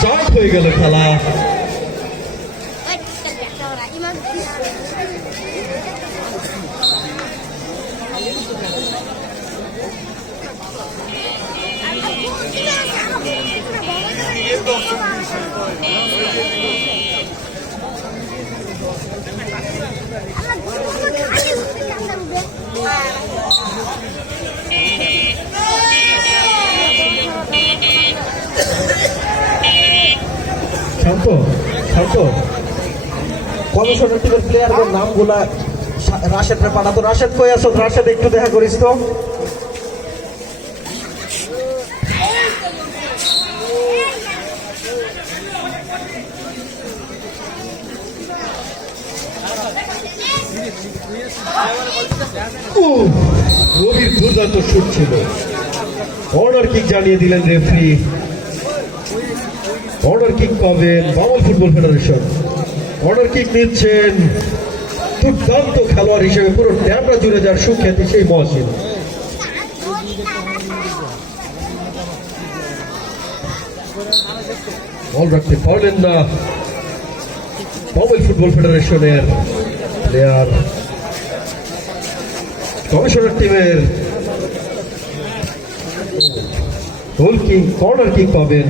Start হয়ে গেল খেলা। শান্ত শান্ত। কমিশনের টিমের প্লেয়ারদের নামগুলা রাশেদরে পাঠাতো। রাশেদ কই আছো? রাশেদ, একটু দেখা করিস তো। রবির দুর্দান্ত শুট ছিল। কর্নার কিক জানিয়ে দিলেন রেফারি কর্নার কিক পাবেন বামল ফুটবল ফেডারেশন। কর্নার কিক নিচ্ছেন দুর্দান্ত খেলোয়াড় হিসেবে পুরো ড্যামরা জুড়ে যার সুখ্যাতি সেই মহসিন বল রাখতে পারলেন না বামল ফুটবল ফেডারেশনের প্লেয়ার কমিশনার টিমের গোল কিক কর্নার কিক পাবেন